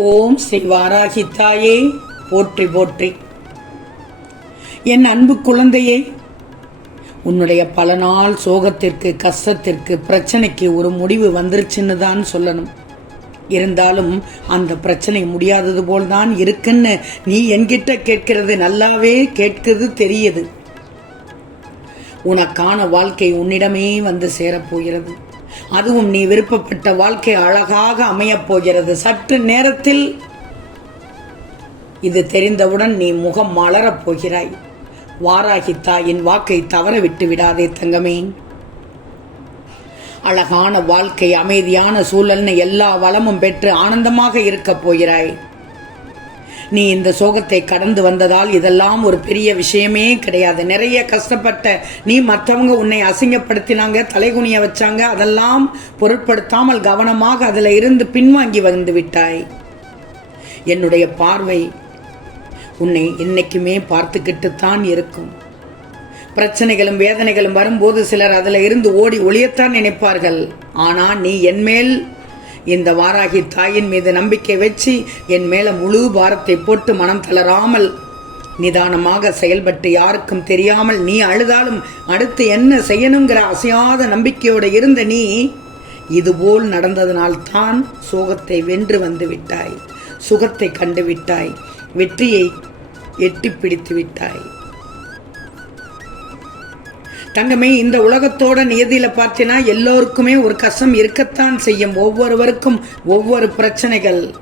ஓம் ஸ்ரீ வாராகித்தாயே போற்றி போற்றி. என் அன்பு குழந்தையே உன்னுடைய பல நாள் சோகத்திற்கு கஷ்டத்திற்கு பிரச்சனைக்கு ஒரு முடிவு வந்துருச்சுன்னு தான் சொல்லணும். இருந்தாலும் அந்த பிரச்சனை முடியாதது போல் தான் இருக்குன்னு நீ என்கிட்ட கேட்கிறது நல்லாவே கேட்கிறது தெரியுது. உனக்கான வாழ்க்கை உன்னிடமே வந்து சேரப்போகிறது. அதுவும் நீ விருப்பப்பட்ட வாழ்க்கை அழகாக அமையப் போகிறது. சற்று நேரத்தில் இது தெரிந்தவுடன் நீ முகம் மலரப் போகிறாய். வாராகி என் வாக்கை தவற விட்டு விடாதே தங்கமே. அழகான வாழ்க்கை அமைதியான சூழல்னு எல்லா வளமும் பெற்று ஆனந்தமாக இருக்கப் போகிறாய். நீ இந்த சோகத்தை கடந்து வந்ததால் இதெல்லாம் ஒரு பெரிய விஷயமே கிடையாது. நிறைய கஷ்டப்பட்ட நீ மற்றவங்க உன்னை அசிங்கப்படுத்தினாங்க தலைகுனிய வச்சாங்க அதெல்லாம் பொருட்படுத்தாமல் கவனமாக அதில் இருந்து பின்வாங்கி வந்து விட்டாய். என்னுடைய பார்வை உன்னை என்றைக்குமே பார்த்துக்கிட்டு தான் இருக்கும். பிரச்சனைகளும் வேதனைகளும் வரும்போது சிலர் அதில் இருந்து ஓடி ஒளியத்தான் நினைப்பார்கள். ஆனால் நீ என்மேல் இந்த வாராகி தாயின் மீது நம்பிக்கை வச்சு என் மேல முழு பாரத்தை போட்டு மனம் தளராமல் நிதானமாக செயல்பட்டு யாருக்கும் தெரியாமல் நீ அழுதாலும் அடுத்து என்ன செய்யணுங்கிற அசையாத நம்பிக்கையோடு இருந்த நீ இதுபோல் நடந்ததனால் தான் சோகத்தை வென்று வந்து விட்டாய். சுகத்தை கண்டு விட்டாய். வெற்றியை எட்டி பிடித்து விட்டாய். தங்கமே இந்த உலகத்தோட நியதியில பார்த்தீங்கன்னா எல்லோருக்குமே ஒரு கஷ்டம் இருக்கத்தான் செய்யும் ஒவ்வொருவருக்கும் ஒவ்வொரு பிரச்சனைகள்.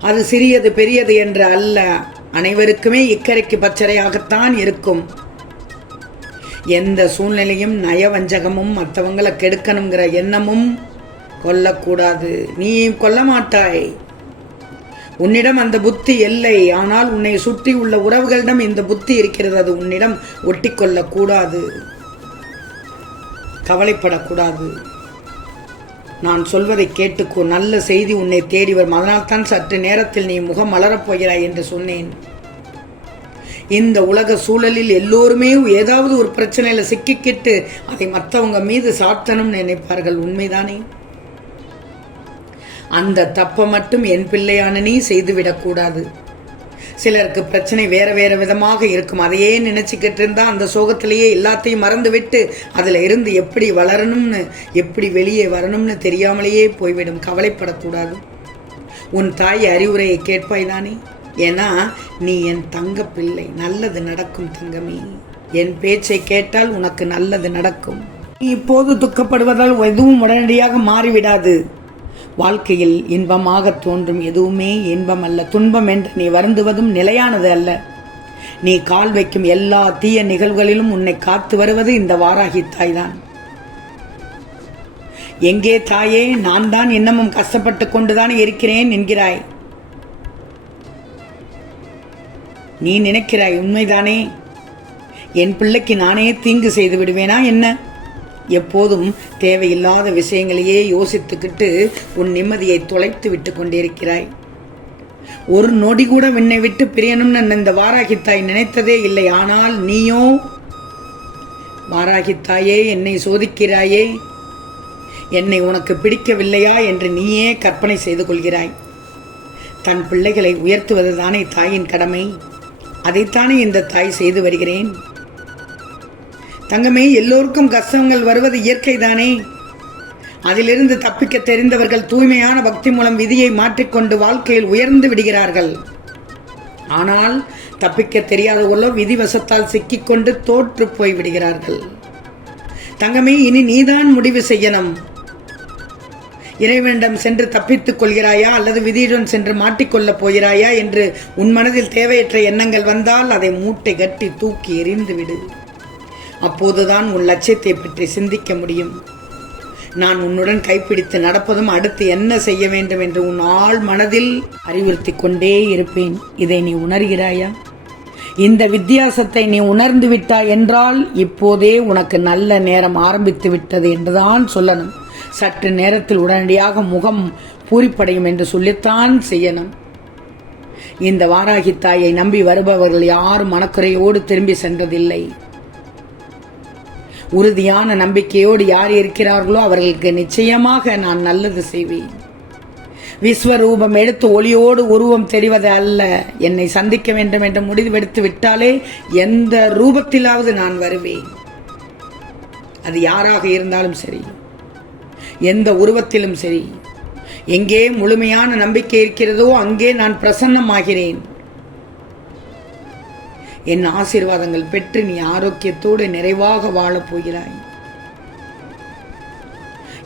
அது சிறியது பெரியது என்று அல்ல. அனைவருக்குமே இக்கரைக்கு பச்சரையாகத்தான் இருக்கும். எந்த சூழ்நிலையும் நயவஞ்சகமும் மற்றவங்களை கெடுக்கணுங்கிற எண்ணமும் கொல்லக்கூடாது. நீ கொல்ல மாட்டாய் உன்னிடம் அந்த புத்தி இல்லை. ஆனால் உன்னை சுற்றி உள்ள உறவுகளிடம் இந்த புத்தி இருக்கிறது. அது உன்னிடம் ஒட்டிக்கொள்ளக்கூடாது. கவலைப்படக்கூடாது. நான் சொல்வதை கேட்டுக்கோ. நல்ல செய்தி உன்னை தேடி வரும். அதனால்தான் சற்று நேரத்தில் நீ முகம் மலரப் போகிறாய் என்று சொன்னேன். இந்த உலக சூழலில் எல்லோருமே ஏதாவது ஒரு பிரச்சனையில் சிக்கிக்கிட்டு அதை மற்றவங்க மீது சாத்தணும்னு நினைப்பார்கள். உண்மைதானே? அந்த தப்பை மட்டும் என் பிள்ளையான நீ செய்துவிடக்கூடாது சிலருக்கு பிரச்சனை வேற வேற விதமாக இருக்கும். அதையே நினைச்சுக்கிட்டு இருந்தா அந்த சோகத்திலேயே எல்லாத்தையும் மறந்து விட்டு அதுல இருந்து எப்படி வளரணும்னு எப்படி வெளியே வரணும்னு தெரியாமலேயே போய்விடும். கவலைப்படக்கூடாது உன் தாய் அறிவுரையை கேட்பாய் தானே? ஏன்னா நீ என் தங்க பிள்ளை. நல்லது நடக்கும் தங்கமே. என் பேச்சை கேட்டால் உனக்கு நல்லது நடக்கும். நீ இப்போது துக்கப்படுவதால் எதுவும் உடனடியாக மாறிவிடாது. வாழ்க்கையில் இன்பமாக தோன்றும் எதுவுமே இன்பம் அல்ல துன்பம் என்று நீ வருந்துவதும் நிலையானது அல்ல. நீ கால் வைக்கும் எல்லா தீய நிகழ்வுகளிலும் உன்னை காத்து வருவது இந்த வாராகி தாய்தான். எங்கே தாயே நான் தான் இன்னமும் கஷ்டப்பட்டு கொண்டுதான் இருக்கிறேன் என்கிறாய். நீ நினைக்கிறாய் உண்மைதானே? என் பிள்ளைக்கு நானே தீங்கு செய்து விடுவேனா என்ன? எப்போதும் தேவையில்லாத விஷயங்களையே யோசித்துக்கிட்டு உன் நிம்மதியை தொலைத்து விட்டு கொண்டிருக்கிறாய். ஒரு நொடி கூட விண்ணை விட்டு பிரியணும்னு இந்த வாராகித்தாய் நினைத்ததே இல்லை. ஆனால் நீயோ வாராகித்தாயே என்னை சோதிக்கிறாயே என்னை உனக்கு பிடிக்கவில்லையா என்று நீயே கற்பனை செய்து கொள்கிறாய். தன் பிள்ளைகளை உயர்த்துவது தானே தாயின் கடமை. அதைத்தானே இந்த தாய் செய்து வருகிறேன். தங்கமே எல்லோருக்கும் கஷ்டங்கள் வருவது இயற்கை தானே அதிலிருந்து தப்பிக்க தெரிந்தவர்கள் தூய்மையான பக்தி மூலம் விதியை மாற்றிக்கொண்டு வாழ்க்கையில் உயர்ந்து விடுகிறார்கள். ஆனால் தப்பிக்க தெரியாதவர்களோ விதிவசத்தால் சிக்கிக்கொண்டு தோற்று போய் விடுகிறார்கள் தங்கமே இனி நீதான் முடிவு செய்யணும். இறைவனிடம் சென்று தப்பித்துக் கொள்கிறாயா அல்லது விதியுடன் சென்று மாட்டிக்கொள்ளப் போகிறாயா என்று உன் மனதில் தேவையற்ற எண்ணங்கள் வந்தால் அதை மூட்டை கட்டி தூக்கி எறிந்து விடு அப்போதுதான் உன் லட்சியத்தை பற்றி சிந்திக்க முடியும். நான் உன்னுடன் கைப்பிடித்து நடப்பதும் அடுத்து என்ன செய்ய வேண்டும் என்று உன் ஆள் மனதில் அறிவுறுத்தி கொண்டே இருப்பேன். இதை நீ உணர்கிறாயா? இந்த வித்தியாசத்தை நீ உணர்ந்து விட்டாய் என்றால் இப்போதே உனக்கு நல்ல நேரம் ஆரம்பித்து விட்டது என்றுதான் சொல்லணும். சற்று நேரத்தில் உடனடியாக முகம் பூரிப்படையும் என்று சொல்லித்தான் செய்யணும். இந்த வாராகி தாயை நம்பி வருபவர்கள் யாரும் மனக்குறையோடு திரும்பி சென்றதில்லை. உறுதியான நம்பிக்கையோடு யார் இருக்கிறார்களோ அவர்களுக்கு நிச்சயமாக நான் நல்லது செய்வேன். விஸ்வரூபம் எடுத்து ஒளியோடு உருவம் தெரிவது அல்ல. என்னை சந்திக்க வேண்டும் என்று முடிவெடுத்து விட்டாலே எந்த ரூபத்திலாவது நான் வருவேன். அது யாராக இருந்தாலும் சரி எந்த உருவத்திலும் சரி எங்கே முழுமையான நம்பிக்கை இருக்கிறதோ அங்கே நான் பிரசன்னமாகிறேன். என் ஆசீர்வாதங்கள் பெற்று நீ ஆரோக்கியத்தோடு நிறைவாக வாழப் போகிறாய்.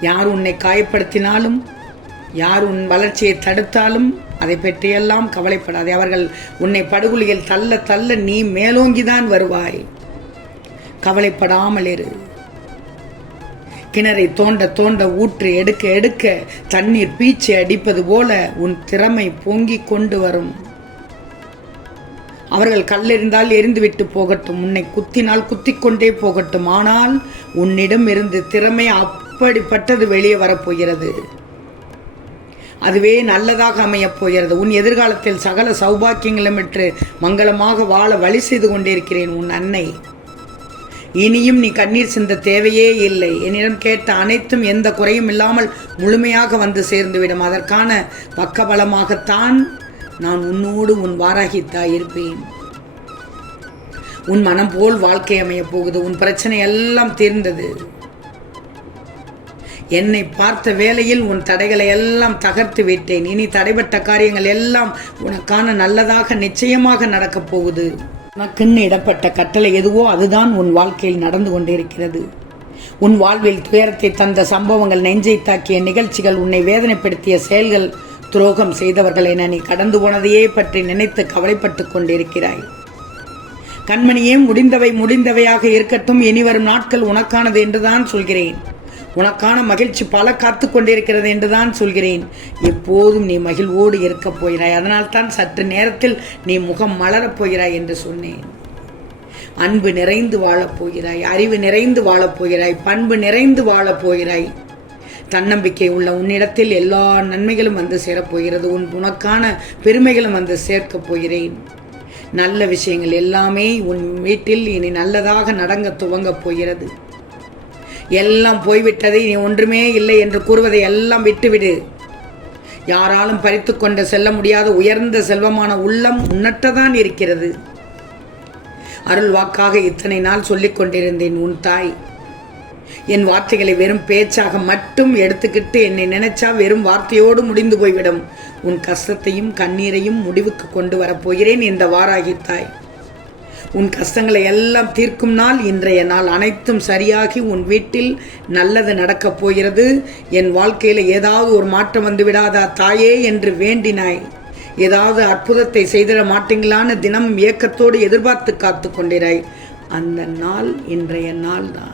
யார் உன்னை காயப்படுத்தினாலும் யார் உன் வளர்ச்சியை தடுத்தாலும் அதை பற்றியெல்லாம் கவலைப்படாதே. அவர்கள் உன்னை படுகொலியில் தள்ள தள்ள நீ மேலோங்கிதான் வருவாய். கவலைப்படாமல் இரு. கிணறை தோண்ட தோண்ட ஊற்று எடுக்க எடுக்க தண்ணீர் பீச்சு அடிப்பது போல உன் திறமை பொங்கிக் கொண்டு வரும். அவர்கள் கல்லெறிந்தால் எரிந்துவிட்டு போகட்டும். உன்னை குத்தினால் குத்திக்கொண்டே போகட்டும். ஆனால் உன்னிடம் இருந்து திறமை அப்படிப்பட்டது வெளியே வரப்போகிறது அதுவே நல்லதாக அமையப் போகிறது. உன் எதிர்காலத்தில் சகல சௌபாக்கியங்களும் பெற்று மங்களமாக வாழ வழி செய்து கொண்டிருக்கிறேன் உன் அன்னை. இனியும் நீ கண்ணீர் சிந்த தேவையே இல்லை. என்னிடம் கேட்ட அனைத்தும் எந்த குறையும் இல்லாமல் முழுமையாக வந்து சேர்ந்துவிடும். அதற்கான பக்கபலமாகத்தான் நான் உன்னோடு உன் வாராகித்தாய் இருப்பேன். உன் மனம் போல் வாழ்க்கை அமையப் போகுது. உன் பிரச்சனை எல்லாம் தீர்ந்தது. என்னை பார்த்த வேளையில் உன் தடைகளை எல்லாம் தகர்த்து விட்டேன். இனி தடைபட்ட காரியங்கள் எல்லாம் உனக்கான நல்லதாக நிச்சயமாக நடக்கப் போகுது. உனக்குன்னு இடப்பட்ட கட்டளை எதுவோ அதுதான் உன் வாழ்க்கையில் நடந்து கொண்டிருக்கிறது. உன் வாழ்வில் துயரத்தை தந்த சம்பவங்கள் நெஞ்சை தாக்கிய நிகழ்ச்சிகள் உன்னை வேதனைப்படுத்திய செயல்கள் துரோகம் செய்தவர்கள் என நீ கடந்து போனதையே பற்றி நினைத்து கவலைப்பட்டுக் கொண்டிருக்கிறாய். கண்மணியே முடிந்தவை முடிந்தவையாக இருக்கட்டும். இனி வரும் நாட்கள் உனக்கானது என்றுதான் சொல்கிறேன். உனக்கான மகிழ்ச்சி பல காத்து கொண்டிருக்கிறது என்றுதான் சொல்கிறேன். எப்போதும் நீ மகிழ்வோடு இருக்கப் போகிறாய். அதனால்தான் சற்று நேரத்தில் நீ முகம் மலரப் போகிறாய் என்று சொன்னேன். அன்பு நிறைந்து வாழப் போகிறாய். அறிவு நிறைந்து வாழப் போகிறாய். பண்பு நிறைந்து வாழப் போகிறாய். தன்னம்பிக்கை உள்ள உன்னிடத்தில் எல்லா நன்மைகளும் வந்து சேரப்போகிறது உன் உனக்கான பெருமைகளும் வந்து சேர்க்கப் போகிறேன். நல்ல விஷயங்கள் எல்லாமே உன் வீட்டில் இனி நல்லதாக நடங்க துவங்கப் போகிறது. எல்லாம் போய்விட்டதை இனி ஒன்றுமே இல்லை என்று கூறுவதை எல்லாம் விட்டுவிடு. யாராலும் பறித்து கொண்டு செல்ல முடியாத உயர்ந்த செல்வமான உள்ளம் உன்னற்றதான் இருக்கிறது. அருள் வாக்காக இத்தனை நாள் சொல்லிக் கொண்டிருந்தேன் உன் தாய். என் வார்த்தைகளை வெறும் பேச்சாக மட்டும் எடுத்துக்கிட்டு என்னை நினைச்சா வெறும் வார்த்தையோடு முடிந்து போய்விடும். உன் கஷ்டத்தையும் கண்ணீரையும் முடிவுக்கு கொண்டு வரப்போகிறேன் இந்த வாராகித்தாய். உன் கஷ்டங்களை எல்லாம் தீர்க்கும் நாள் இன்றைய நாள் அனைத்தும் சரியாகி உன் வீட்டில் நல்லது நடக்கப் போகிறது. என் வாழ்க்கையில் ஏதாவது ஒரு மாற்றம் வந்து விடாதா தாயே என்று வேண்டினாய். ஏதாவது அற்புதத்தை செய்திட மாட்டீங்களான்னு தினம் ஏக்கத்தோடு எதிர்பார்த்து காத்து கொண்டிறாய் அந்த நாள் இன்றைய நாள் தான்